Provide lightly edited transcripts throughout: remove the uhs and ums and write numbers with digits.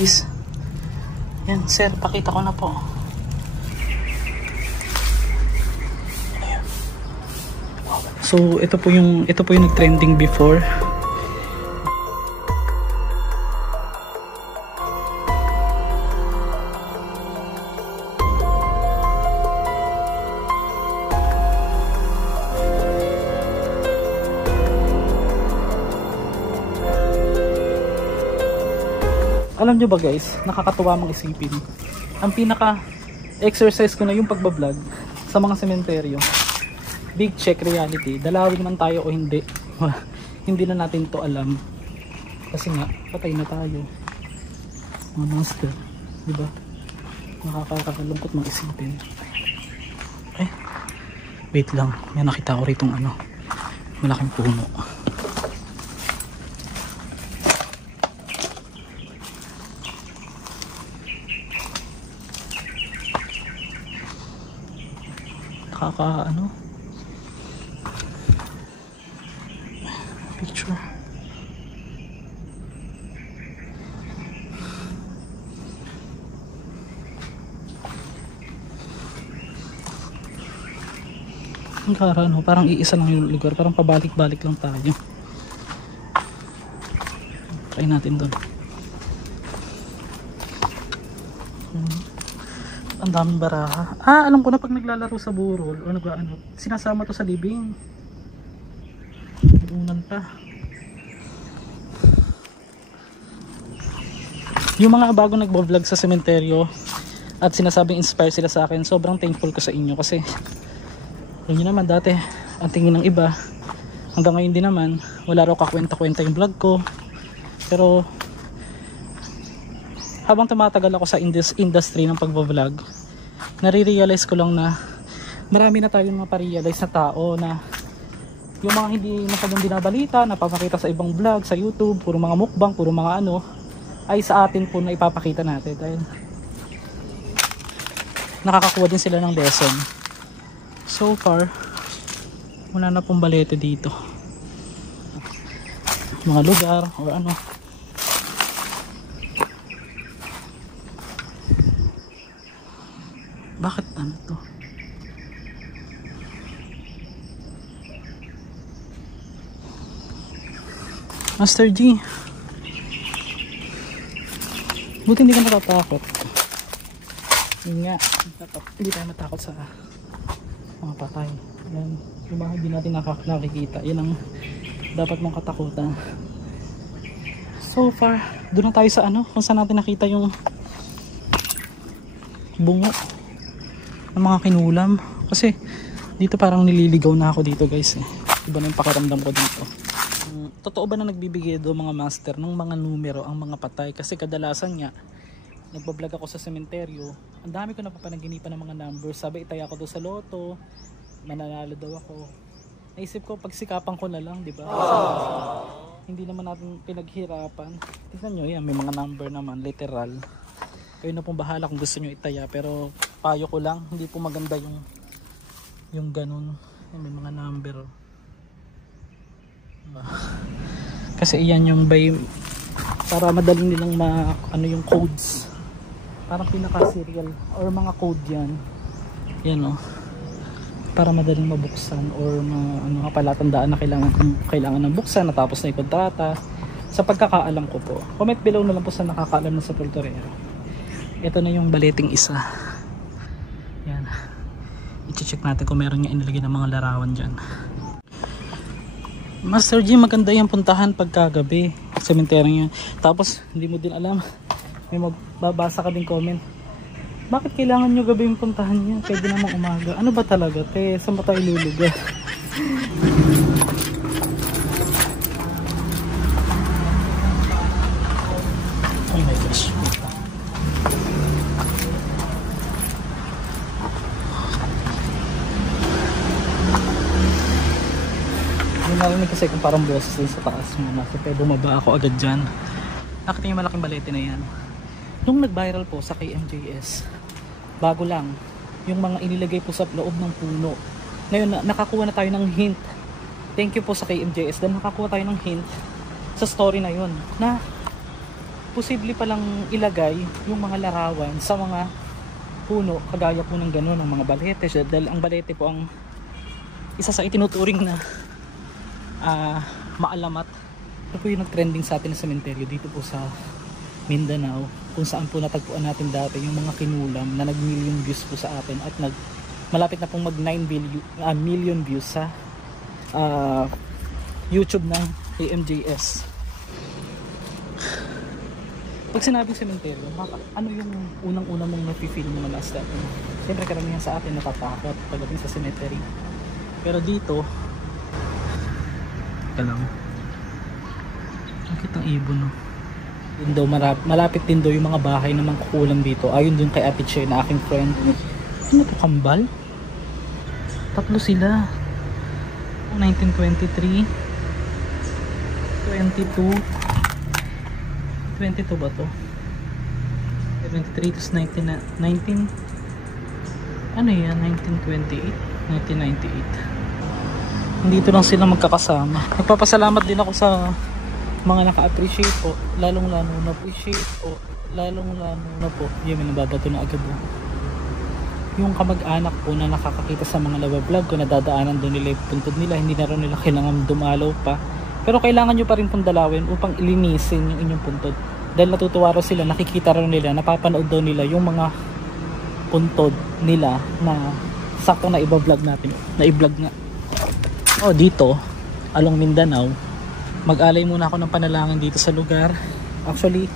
guys. Yan sir, pakita ko na po. Ayan. So ito po yung nag-trending before. Alam nyo ba guys, nakakatuwa mong isipin. Ang pinaka exercise ko na yung pagbablog sa mga sementeryo. Big check reality. Dalawin man tayo o hindi. Hindi na natin to alam. Kasi nga, patay na tayo. Mga master. Diba? Nakakalungkot mong isipin. Eh, wait lang. May nakita ko rito ano. Malaking puno. Ano picture. Ang kara, no? Parang iisa lang yung lugar, parang pabalik-balik lang tayo. Try natin doon. Ang daming baraha. Alam ko na, pag naglalaro sa burol o nag-ano, sinasama to sa libing. Unan pa. Yung mga bago nagbo-vlog sa sementeryo at sinasabing inspire sila sa akin, sobrang thankful ko sa inyo kasi yun yun naman dati ang tingin ng iba, hanggang ngayon din naman wala raw kakwenta-kwenta yung vlog ko. Pero habang tumatagal ako sa industry ng pagbo-vlog, nare-realize ko lang na marami na tayong maparealize na tao na yung mga hindi masyadong binabalita, napapakita sa ibang vlog, sa YouTube, puro mga mukbang, puro mga ano, ay sa atin po na ipapakita natin dahil nakakakuha din sila ng lesson. So far, wala na pong balete dito. Mga lugar or ano. Bakit ano to? Master G, buti hindi ka natatakot. Yun nga, hindi tayo matakot sa mga patay. Yan, yung mga hindi natin nakikita, yan ang dapat mong katakutan. So far, doon na tayo sa ano, kung saan natin nakita yung bungo ng mga kinulam. Kasi dito parang nililigaw na ako dito guys eh. Iba na yung pakiramdam ko dito. Totoo ba na nagbibigay do mga master ng mga numero ang mga patay? Kasi kadalasan nga nagbablog ako sa sementeryo, ang dami ko napapanaginipan ng mga numbers. Sabi itaya ko doon sa loto, mananalo daw ako. Naisip ko pagsikapan ko na lang, di ba? Hindi naman natin pinaghirapan. Tingnan nyo yan, may mga number naman, literal. Kayo na pong bahala kung gusto nyo itaya, pero payo ko lang, hindi po maganda yung ganun. May mga number. Kasi iyan yung by, para madali nilang ano yung codes. Parang pinaka-serial or mga code yan. Yan o. Para madaling mabuksan or ano nga palatandaan na kailangan ng buksan natapos na yung kontrata. Sa pagkakaalam ko po. Comment below na lang po sa nakakaalam na sa Pultorero. Ito na yung baleting isa. Yan. I-check natin kung meron niya inilagay ng mga larawan dyan. Master G, maganda yung puntahan pagkagabi. Sementeryo niya. Tapos, hindi mo din alam. May magbabasa ka din comment. Bakit kailangan nyo gabi yung puntahan niya? Pwede namang umaga. Ano ba talaga? Saan ba tayo luluga? Oh my gosh. Narinig kasi kung parang boses din sa taas muna. Kaya bumaba ako agad dyan. Nakita yung malaking balete na yan. Nung nag-viral po sa KMJS, bago lang, yung mga inilagay po sa loob ng puno. Ngayon, nakakuha na tayo ng hint. Thank you po sa KMJS dahil nakakuha tayo ng hint sa story na yun. Na posible palang ilagay yung mga larawan sa mga puno, kagaya po ng gano'n, ng mga balete. Dahil ang balete po ang isa sa itinuturing na maalamat. Ito po yung nag-trending sa atin na sementeryo dito po sa Mindanao, kung saan po natagpuan natin dati yung mga kinulam na nag-million views po sa atin at malapit na pong mag 9 million views sa YouTube ng AMJS. Pag sinabing sementeryo, ano yung unang-una mong napifeel mo na last time? Siyempre karamihan sa atin natatakot pagdating sa cemetery. Pero dito, ika lang, nakita ang ibon, no? Din daw, malapit din daw yung mga bahay na mangkukulam dito. Ayon dun kay Ate Che na aking friend. Ano to, kambal? Tatlo sila. 1923, 22 ba to? 23 to 19 ano yan? 1928, 1998. Nandito lang sila magkakasama. Nagpapasalamat din ako sa mga naka-appreciate po, lalong na po yung nababato na agad po. Yung kamag-anak po na nakakakita sa mga vlog ko, nadadaanan doon nila yung puntod nila, hindi na rin nila kailangan dumalaw pa, pero kailangan nyo pa rin pong dalawin upang ilinisin yung inyong puntod, dahil natutuwa raw sila, nakikita raw nila, napapanood daw nila yung mga puntod nila na sakto na i-vlog natin, na i-vlog nga. Dito along Mindanao, mag-alay muna ako ng panalangin dito sa lugar. Actually,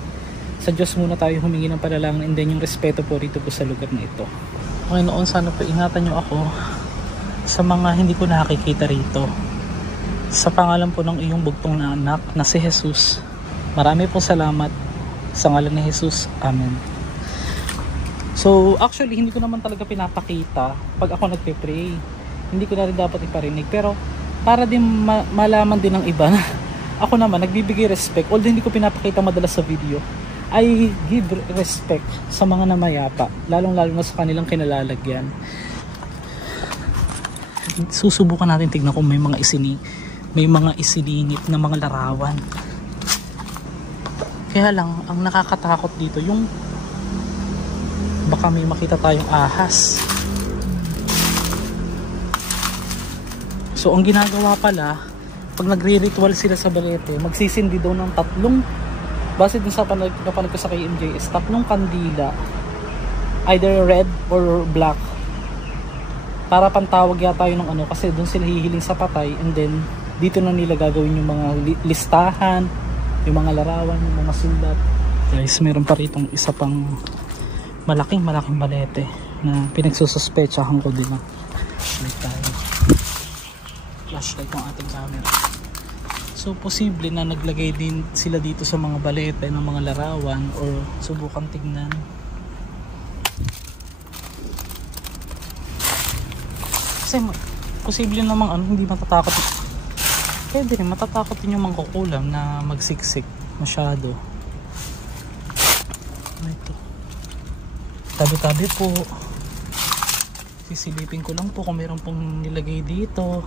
sa Diyos muna tayo humingi ng panalangin, and then yung respeto po rito po sa lugar na ito. Panginoon, sana po ingatan nyo ako sa mga hindi ko nakikita rito. Sa pangalan po ng iyong bugtong na anak na si Jesus, marami po salamat sa ngalan ni Jesus. Amen. So actually, hindi ko naman talaga pinapakita pag ako nagpe-pray. Hindi ko na rin dapat iparinig, pero para din malaman din ng iba na ako naman nagbibigay respect, although hindi ko pinapakita madalas sa video. I give respect sa mga namayapa, lalong-lalo na sa kanilang kinalalagyan. Susubukan natin tignan kung may mga isiningit na mga larawan. Kaya lang, ang nakakatakot dito yung baka may makita tayong ahas. So ang ginagawa pala, pag nagre-ritual sila sa balete, magsisindi daw ng tatlong, base din sa napanood ko sa KMJS, tatlong kandila, either red or black, para pantawag yata yun ng kasi doon sila hihiling sa patay, and then dito na nila gagawin yung mga listahan, yung mga larawan, yung mga sulat. Guys, meron pa ritong isa pang malaking balete na pinagsususpetsahan ko din. Wait tayo, flashlight ng ating camera. So posible na naglagay din sila dito sa mga balete ng mga larawan, or subukan tignan. Kasi posible namang hindi matatakot. Pwede rin matatakot din yung mangkukulam na magsiksik masyado. Ito, tabi-tabi po. Sisilipin ko lang po kung meron pong nilagay dito.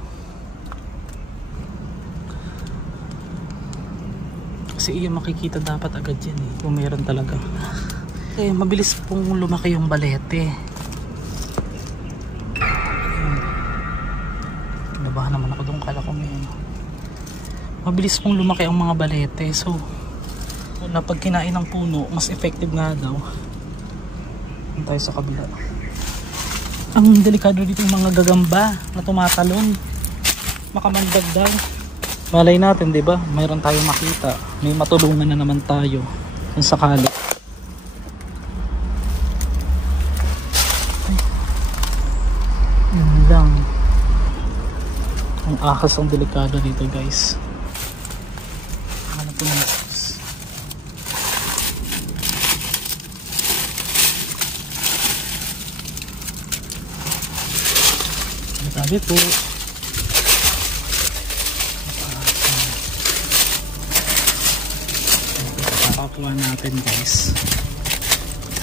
Kasi iyon makikita dapat agad yan kung meron talaga. Mabilis pong lumaki yung balete. Kinabahan naman ako doon, kala ko mabilis pong lumaki ang mga balete. So na pag kinain ng puno, mas effective nga daw. Punta tayo sa kabila. Ang delikado dito yung mga gagamba na tumatalon, makamandag daw. Malay natin, di ba? Mayroon tayong makita. May matulungan na naman tayo kung sakali. Yun lang. Ang ahas ang delikado dito, guys. Ano po naman? Sabi po. Papakuha natin, guys.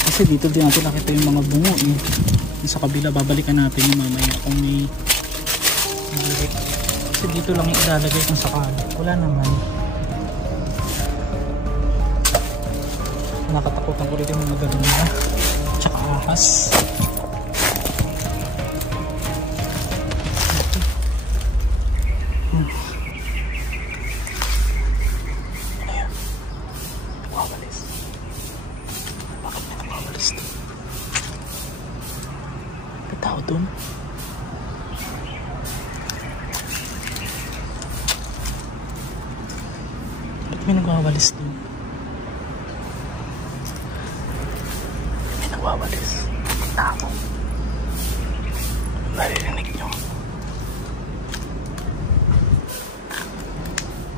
Kasi dito din natin nakita yung mga bungo sa kabila, babalikan natin yung mamaya kung may kasi dito lang yung ilalagay kung sakali. Wala naman. Nakatakutan ko rin yung mga ganun na. Tsaka ahas. Ayan. Nagwawalis. Bakit may nagwawalis doon? May tao doon? Ba't may nagwawalis doon? May nagwawalis. Tao. Naririnig nyo.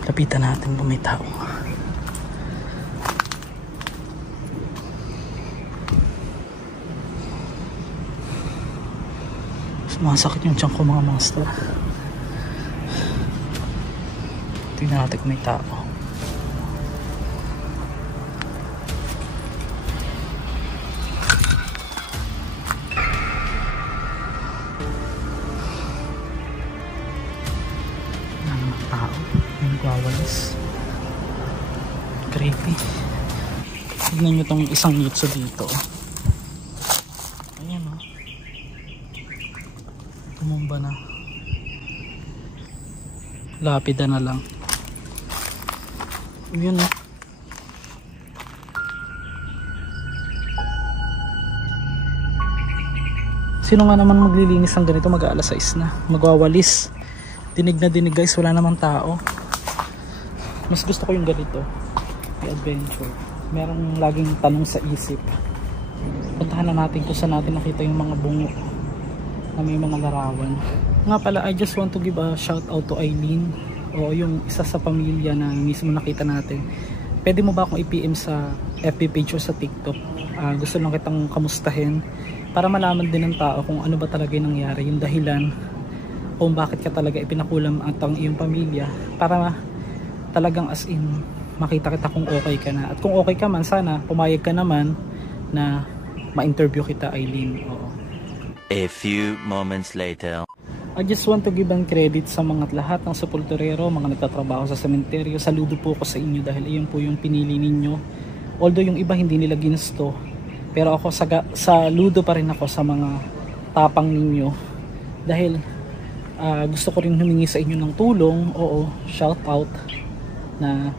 Lapitan natin kung may tao. Sumasakit yung tiyan ko mga master. Tingnan natin kung may tao. Wala naman tao. May nagwawalis. Creepy. Tignan nyo tong isang yutso dito. Ayan o. Tumumba na. Lapida na lang. Yun o. Sino nga naman maglilinis ng ganito? Mag-aalas 6 na. Magwawalis. Dinig na dinig guys. Wala namang tao. Mas gusto ko yung ganito. May adventure. Merong laging tanong sa isip. Puntahan na natin kung saan natin nakita yung mga bungo na may mga larawan. Nga pala, I just want to give a shout out to Eileen. O yung isa sa pamilya na mismo nakita natin. Pwede mo ba akong i-PM sa FB page o sa TikTok? Gusto lang kitang kamustahin para malaman din ng tao kung ano ba talaga yung nangyari, yung dahilan kung bakit ka talaga ipinakulam at ang iyong pamilya, para talagang as in makita kita kung okay ka na. At kung okay ka man, sana pumayag ka naman na ma-interview kita, Eileen. Oo. A few moments later. I just want to give ang credit sa mga lahat ng sepulturero, mga nagtatrabaho sa sementeryo. Saludo po ko sa inyo dahil iyon po yung pinili ninyo. Although yung iba hindi nila ginusto, pero ako saludo pa rin ako sa mga tapang ninyo dahil gusto ko rin humingi sa inyo ng tulong. Oo, shout out na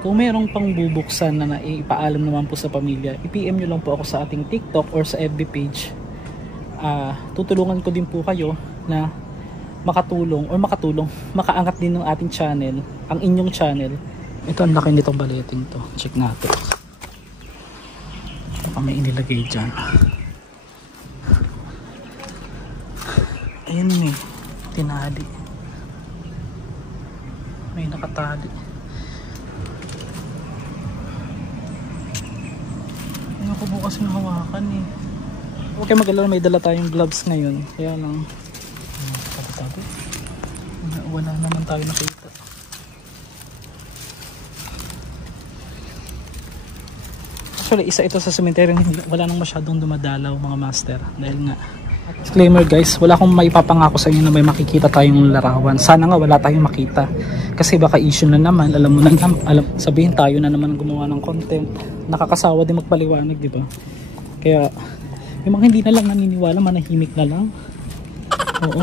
kung merong pang bubuksan na naipaalam naman po sa pamilya, i-PM nyo lang po ako sa ating TikTok or sa FB page. Tutulungan ko din po kayo na makatulong, makaangat din ng ating channel, ang inyong channel. Ito, ang laki nitong baleting to. Check natin. Baka may inilagay dyan. Ayun eh, tinali. May nakatali. Ayun ko bukas yung hawakan eh. Huwag kayo mag-alala, may dala tayong gloves ngayon. Kaya lang, tabi-tabi. Wala naman tayo nakita. Actually, isa ito sa cemetery, wala nang masyadong dumadalaw mga master. Dahil nga, disclaimer guys, wala akong maipapangako sa inyo na may makikita tayong larawan. Sana nga wala tayong makita. Kasi baka issue na naman, alam mo na, sabihin tayo na naman gumawa ng content. Nakakasawa din magpaliwanag, di ba? Kaya, yung mga hindi na lang naniniwala, manahimik na lang. Oo.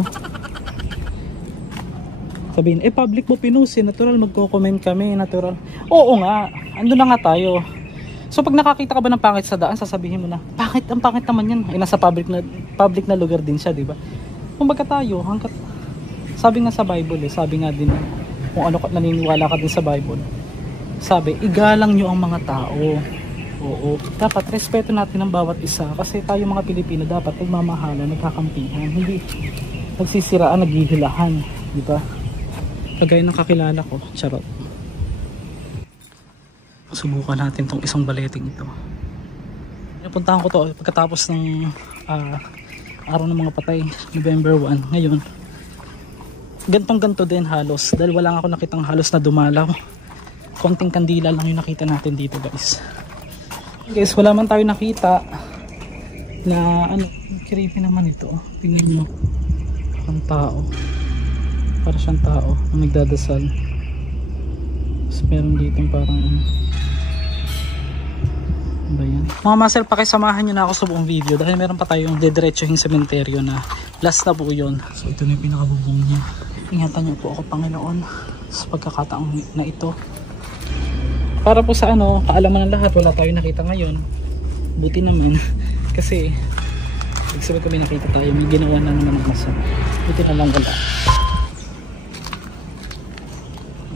Sabihin, public mo pinusin, natural magko-comment kami, natural. Oo nga, ando na nga tayo. So pag nakakita ka ba ng pangit sa daan, sasabihin mo na, bakit ang pangit naman yan? Ay nasa public na lugar din siya, di ba? Kung baga tayo, hanggat sabi nga sa Bible sabi nga din kung ano naniniwala ka din sa Bible. Sabi, igalang nyo ang mga tao. Oo, dapat respeto natin ang bawat isa kasi tayo mga Pilipino dapat nagmamahalan, nagkakampihan, hindi nagsisiraan, naghihilahan, di ba? Kagaya ng kakilala ko, charot. Subukan natin tong isang baleting ito. Napuntahan ko to pagkatapos ng araw ng mga patay, November 1. Ngayon, gantong-ganto din halos dahil wala ako nakitang halos na dumalaw. Konting kandila lang yung nakita natin dito guys. Guys, wala man tayo nakita na ano, creepy naman ito. Tingnan mo, ang tao. Para siyang tao na nagdadasal. Tapos meron dito parang Ba yan? Mga master, pakisamahan nyo na ako sa buong video dahil meron pa tayong dediretsuhing sementeryo na last na po yun. So ito na yung pinakabubong niya. Ingatan nyo po ako, Panginoon, sa pagkakataong na ito. Para po sa kaalaman ng lahat, wala tayong nakita ngayon. Buti naman kasi sabi ko may nakita tayo, may ginawa na naman ng masama. Buti na lang wala.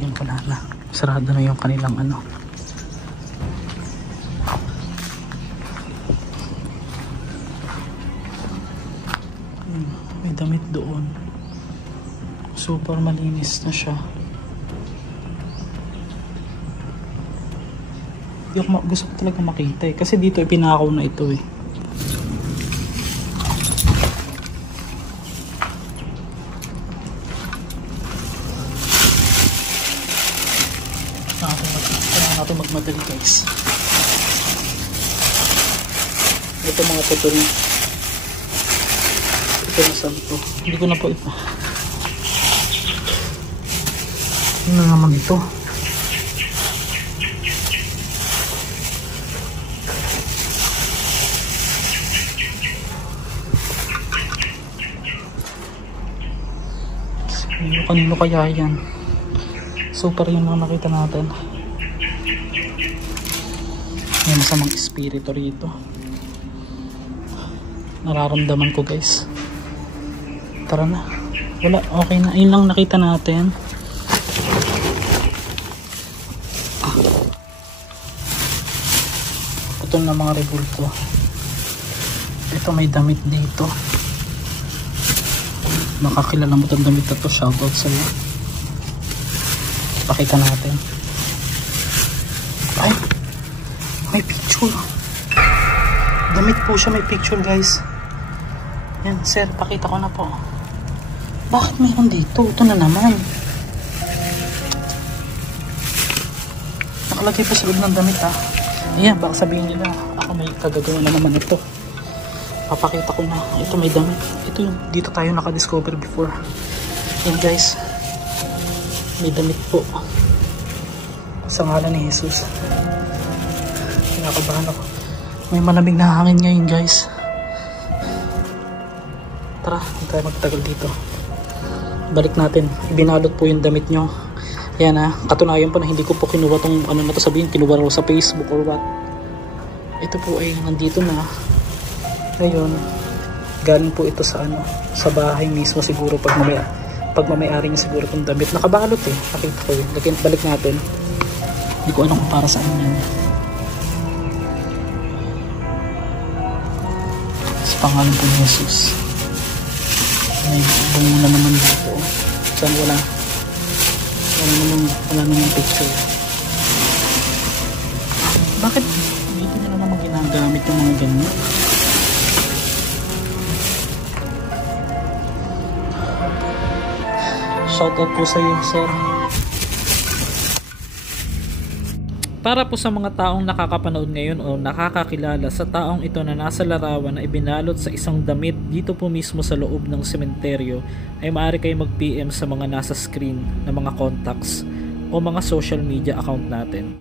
Yan, wala na. Sarado na yung kanilang may damit doon. Super malinis na siya. Gusto ko talaga makita kasi dito ipinakaw na ito Kailangan natin magmadali guys. Ito mga putol. Ito na sampo. Hindi ko na po ito. Ano naman ito? Kanino kaya yan? Super yung mga nakita natin. May masamang espiritu rito. Nararamdaman ko guys. Tara na. Wala, okay na. Yun lang nakita natin. Putol na mga rebulto. Ito may damit dito. Makakilala mo itong damit na ito. Shoutout sa iyo. Pakita natin. Ay! May picture. Damit po siya, may picture guys. Yan sir, pakita ko na po. Bakit mayroon dito? Ito na naman. Nakalagay pa sa loob ng damit Ayan, baka sabihin nila ako may kagagawa na naman ito. Papakita ko na. Ito may damit. Ito yung dito tayo nakadiscover before. Yan guys. May damit po. Sa ngalan ni Jesus. Kinakabahan ako. May malamig na hangin ngayon guys. Tara, hindi tayo magtagal dito. Balik natin. Ibinalot po yung damit nyo. Yan katunayan po na hindi ko po kinuha tong na to sabihin. Kinuha ko sa Facebook or what. Ito po ay nandito na. Ngayon, galing po ito sa sa bahay mismo siguro pag mamayari niya siguro itong damit. Nakabalot nakita ko yun. Balik natin. Hindi ko alam kung para saan yan. Sa pangalan po ni Jesus. May bumula naman dito. Saan wala naman picture. Bakit dito na naman ginagamit yung mga ganyan? Shoutout po sa iyo, sir. Para po sa mga taong nakakapanood ngayon o nakakakilala sa taong ito na nasa larawan na ibinalot sa isang damit dito po mismo sa loob ng sementeryo, ay maaari kayo mag-PM sa mga nasa screen na mga contacts o mga social media account natin.